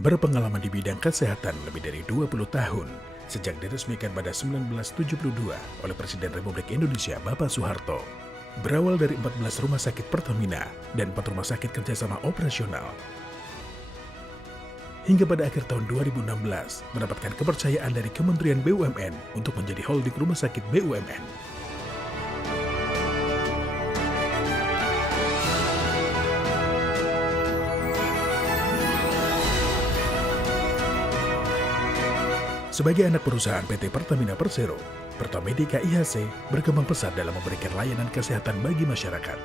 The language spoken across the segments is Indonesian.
Berpengalaman di bidang kesehatan lebih dari 20 tahun, sejak diresmikan pada 1972 oleh Presiden Republik Indonesia Bapak Soeharto. Berawal dari 14 rumah sakit Pertamina dan 4 rumah sakit kerjasama operasional. Hingga pada akhir tahun 2016, mendapatkan kepercayaan dari Kementerian BUMN untuk menjadi holding rumah sakit BUMN. Sebagai anak perusahaan PT Pertamina Persero, Pertamedika IHC berkembang pesat dalam memberikan layanan kesehatan bagi masyarakat.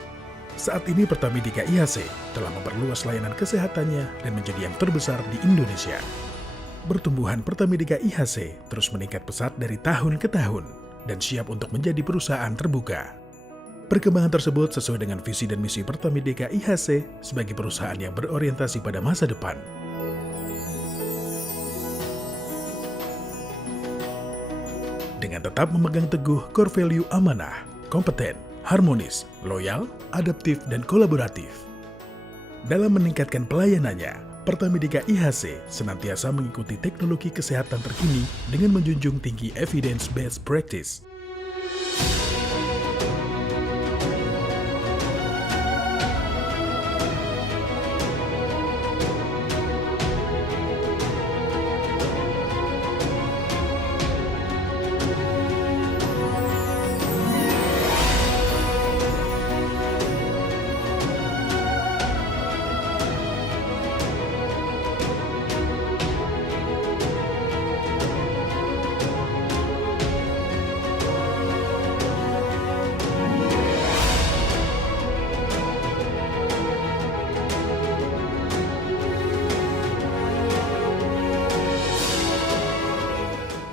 Saat ini Pertamedika IHC telah memperluas layanan kesehatannya dan menjadi yang terbesar di Indonesia. Pertumbuhan Pertamedika IHC terus meningkat pesat dari tahun ke tahun dan siap untuk menjadi perusahaan terbuka. Perkembangan tersebut sesuai dengan visi dan misi Pertamedika IHC sebagai perusahaan yang berorientasi pada masa depan. Dengan tetap memegang teguh core value amanah, kompeten, harmonis, loyal, adaptif, dan kolaboratif. Dalam meningkatkan pelayanannya, Pertamedika IHC senantiasa mengikuti teknologi kesehatan terkini dengan menjunjung tinggi evidence-based practice.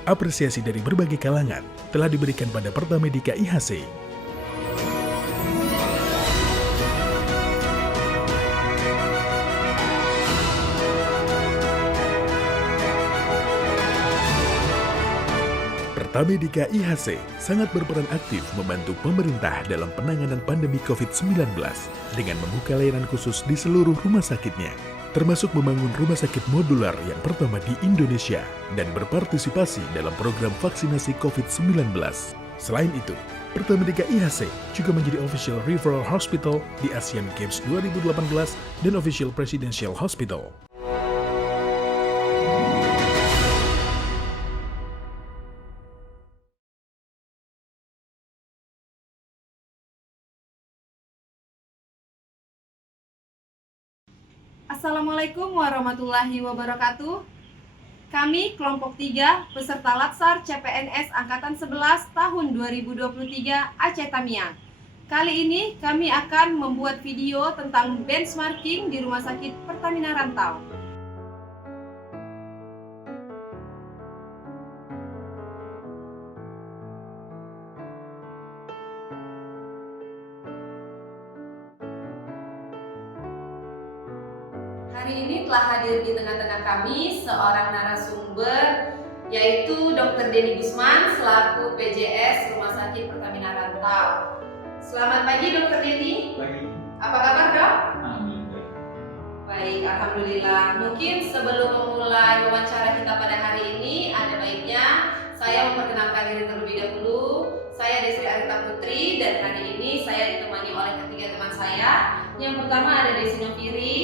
Apresiasi dari berbagai kalangan telah diberikan pada Pertamedika IHC. Pertamedika IHC sangat berperan aktif membantu pemerintah dalam penanganan pandemi COVID-19 dengan membuka layanan khusus di seluruh rumah sakitnya, termasuk membangun rumah sakit modular yang pertama di Indonesia dan berpartisipasi dalam program vaksinasi COVID-19. Selain itu, Pertamedika IHC juga menjadi official referral hospital di Asian Games 2018 dan official presidential hospital. Assalamualaikum warahmatullahi wabarakatuh. Kami kelompok 3 peserta Latsar CPNS Angkatan 11 tahun 2023 Aceh Tamiang. Kali ini kami akan membuat video tentang benchmarking di Rumah Sakit Pertamina Rantau. Hari ini telah hadir di tengah-tengah kami seorang narasumber, yaitu Dr. Denny Gusman selaku PJS Rumah Sakit Pertamina Rantau. Selamat pagi Dr. Denny. Pagi. Apa kabar dok? Amin. Baik, alhamdulillah. Mungkin sebelum memulai wawancara kita pada hari ini, ada baiknya saya memperkenalkan diri terlebih dahulu. Saya Desri Arita Putri dan hari ini saya ditemani oleh ketiga teman saya. Yang pertama ada Desi Noviri,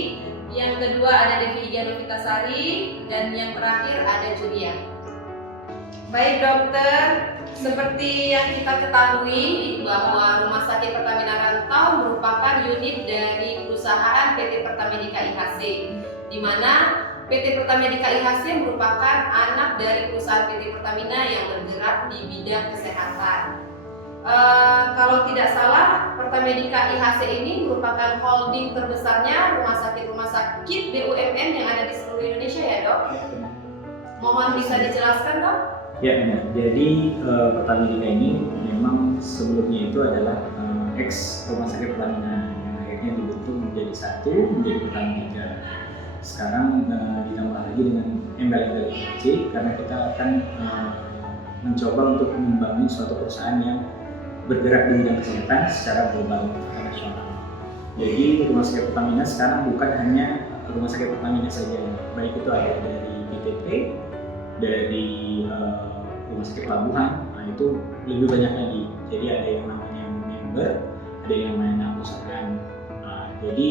yang kedua ada Devi Novitasari, dan yang terakhir ada Julia. Baik dokter, seperti yang kita ketahui bahwa Rumah Sakit Pertamina Rantau merupakan unit dari perusahaan PT Pertamedika IHC, di mana PT Pertamedika IHC merupakan anak dari perusahaan PT Pertamina yang bergerak di bidang kesehatan. Kalau tidak salah, Pertamedika IHC ini merupakan holding terbesarnya rumah sakit BUMN yang ada di seluruh Indonesia ya dok? Mohon bisa dijelaskan dok? Ya benar. Jadi Pertamedika ini memang sebelumnya itu adalah ex Rumah Sakit Pertamina yang akhirnya dibentuk menjadi satu, menjadi Pertamedika. Sekarang ditambah lagi dengan embel-embel IHC karena kita akan mencoba untuk membangun suatu perusahaan yang bergerak di bidang kesehatan secara global internasional. Jadi Rumah Sakit Pertamina sekarang bukan hanya rumah sakit Pertamina saja, baik itu ada dari BTP, dari rumah sakit pelabuhan, nah itu lebih banyak lagi. Jadi ada yang namanya member, ada yang namanya perusahaan. Nah, jadi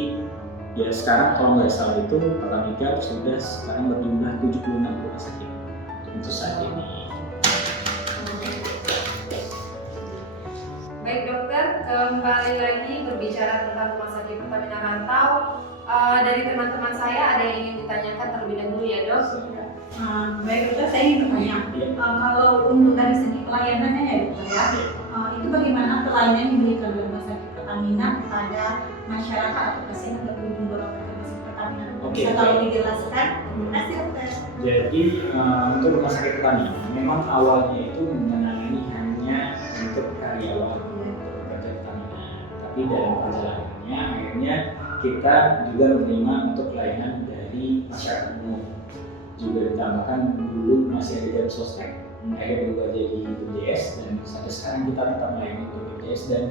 ya sekarang kalau nggak salah itu Pertamina sudah sekarang berjumlah 76 rumah sakit untuk saat ini. Baik dokter, kembali lagi berbicara tentang rumah sakit Pertamina Rantau. Dari teman-teman saya ada yang ingin ditanyakan terlebih dahulu ya dok. Baik dokter, saya ingin bertanya, kalau untuk dari segi pelayanannya ya dokter ya, itu bagaimana pelayanan yang diberikan oleh rumah sakit Pertamina kepada masyarakat atau pasien yang berkunjung ke rumah sakit Pertamina? Bisa tolong dijelaskan? Terima kasih dokter. Jadi untuk rumah sakit Pertamina memang awalnya itu menangani hanya untuk karyawan pekerja Pertamina, tapi dalam perjalanannya akhirnya kita juga menerima untuk pelayanan dari masyarakat umum. Juga ditambahkan dulu masih ada jarum sostek, akhirnya berubah jadi BPJS, dan sampai sekarang kita tetap melayani untuk BPJS dan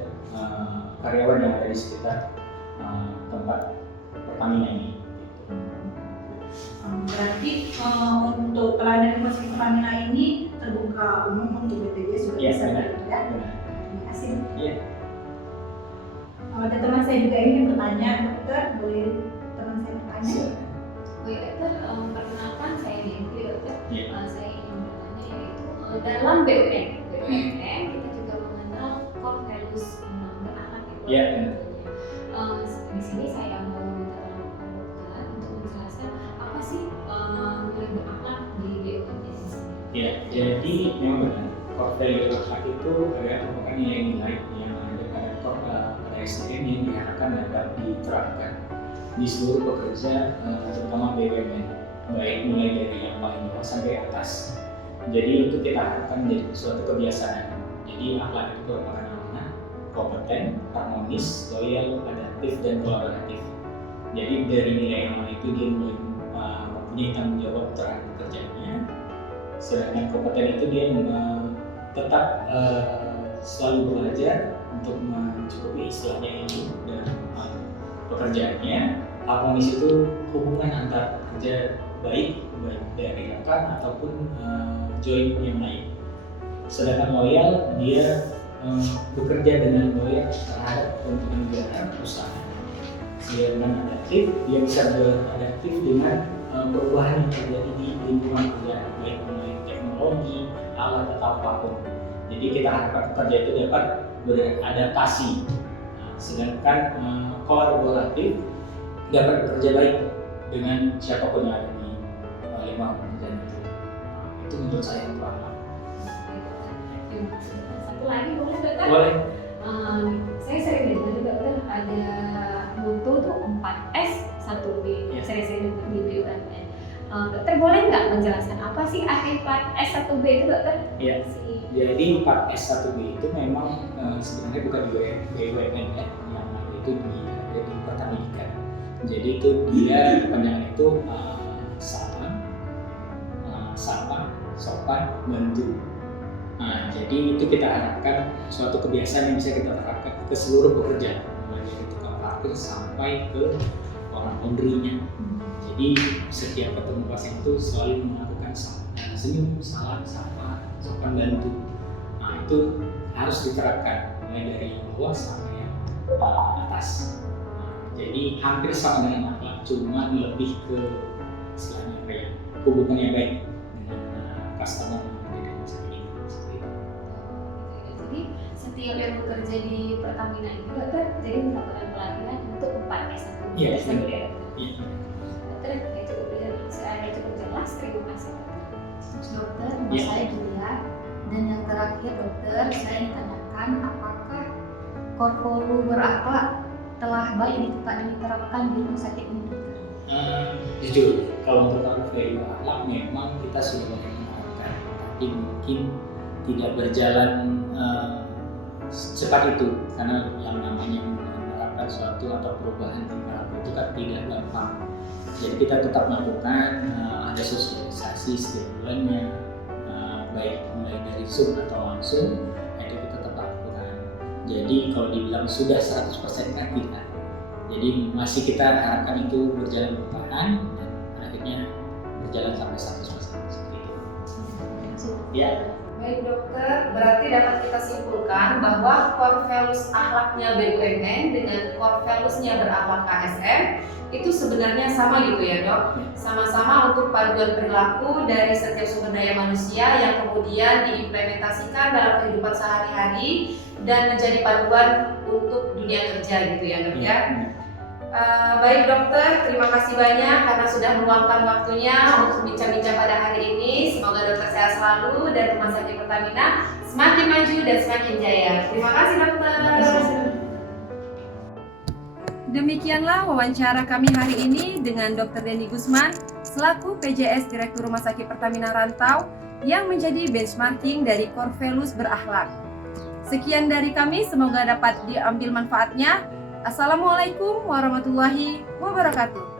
karyawan yang ada di sekitar tempat Pertamina ini. Berarti untuk pelayanan rumah sakit Pertamina ini terbuka umum untuk BPJS juga bisa benar. dokter ya? Terima kasih. Iya. Ada teman saya juga ingin bertanya dokter, boleh teman saya bertanya? Baik dokter, perkenalkan saya Devi dokter. Iya. Saya ingin bertanya yaitu dalam BUMN kita juga mengenal core values beranak itu. Iya. Di sini saya mau minta tolong dokter untuk menjelaskan apa sih nilai beranak di BUMN ini. Ya, jadi memang benar. Core value akhlak itu adalah merupakan nilai-nilai yang ada pada core SDM yang diharapkan dapat diterapkan di seluruh pekerja, terutama BUMN, baik mulai dari yang paling bawah sampai atas. Jadi untuk kita harapkan menjadi suatu kebiasaan. Jadi akhlak itu merupakan amanah, kompeten, harmonis, loyal, adaptif, dan kolaboratif. Jadi dari nilai amanah itu dia mulai mempunyai tanggung jawab terhadap pekerjaannya. Sedangkan kompeten itu dia tetap selalu belajar untuk mencukupi istilahnya ilmu dan pekerjaannya. Harmonis itu hubungan antar kerja baik dari rekan ataupun join yang lain. Sedangkan loyal, dia bekerja dengan loyal terhadap kepentingan negara perusahaan. Sedangkan adaptif, dia bisa beradaptif dengan perubahan yang terjadi di lingkungan kerja, baik mengenai teknologi, alat atau apapun. Jadi kita harapkan pekerja itu dapat beradaptasi. Sedangkan kolaboratif dapat bekerja baik dengan siapapun yang ada di lingkungan pekerjaan itu. Itu menurut saya yang pertama. Satu lagi boleh dokter? Boleh. Saya sering dengar dokter ada mutu tuh 4S 1B. Ya. Sering-sering dengar di BUMN. Dokter boleh nggak menjelaskan apa sih arti 4S 1B itu dokter? Iya. Jadi 4S1B itu memang sebenarnya bukan di BUMN ya, yang itu ada di Pertamina. Jadi itu dia kepanjangan itu sapa, sopan, bantu. Nah, jadi itu kita harapkan suatu kebiasaan yang bisa kita terapkan ke seluruh pekerja, mulai dari tukang parkir sampai ke orang laundry-nya. Jadi setiap ketemu pasien itu selalu melakukan senyum, salam, sapa, sopan, bantu. Nah itu harus diterapkan mulai dari yang bawah sampai yang atas. Nah, jadi hampir sama dengan akhlak, cuma lebih ke istilahnya apa ya, hubungan yang baik dengan customer dengan seperti itu. Jadi setiap yang bekerja di Pertamina ini dokter jadi mendapatkan pelatihan untuk 4S 1B. Iya, dokter. Iya. Dokter itu udah saya cukup jelas. Terima kasih dokter. Nama Ya. saya Julia, dan yang terakhir dokter, saya ingin tanyakan apakah core value berakhlak telah baik diterapkan di rumah sakit ini dokter? Jujur, kalau untuk core value akhlak memang kita sudah banyak menerapkan, tapi mungkin tidak berjalan secepat itu, karena yang namanya menerapkan suatu atau perubahan tingkah laku itu kan tidak gampang. Jadi kita tetap melakukan ada sosialisasi setiap bulannya, baik mulai dari Zoom atau langsung, itu kita tetap lakukan. Jadi kalau dibilang sudah 100% kan tidak, Jadi masih kita harapkan itu berjalan bertahan dan akhirnya berjalan sampai 100% seperti itu. Ya. Baik dokter, berarti dapat kita simpulkan bahwa core values akhlaknya BUMN dengan core valuesnya berakhlak KSM itu sebenarnya sama gitu ya dok? Sama-sama untuk paduan perilaku dari setiap sumber daya manusia yang kemudian diimplementasikan dalam kehidupan sehari-hari dan menjadi paduan untuk dunia kerja gitu ya dok ya? Baik dokter, terima kasih banyak karena sudah meluangkan waktunya untuk bincang-bincang pada hari ini. Semoga dokter sehat selalu dan Rumah Sakit Pertamina semakin maju dan semakin jaya. Terima kasih dokter. Demikianlah wawancara kami hari ini dengan Dr. Denny Gusman selaku PJS Direktur Rumah Sakit Pertamina Rantau yang menjadi benchmarking dari core values berakhlak. Sekian dari kami, semoga dapat diambil manfaatnya. Assalamualaikum warahmatullahi wabarakatuh.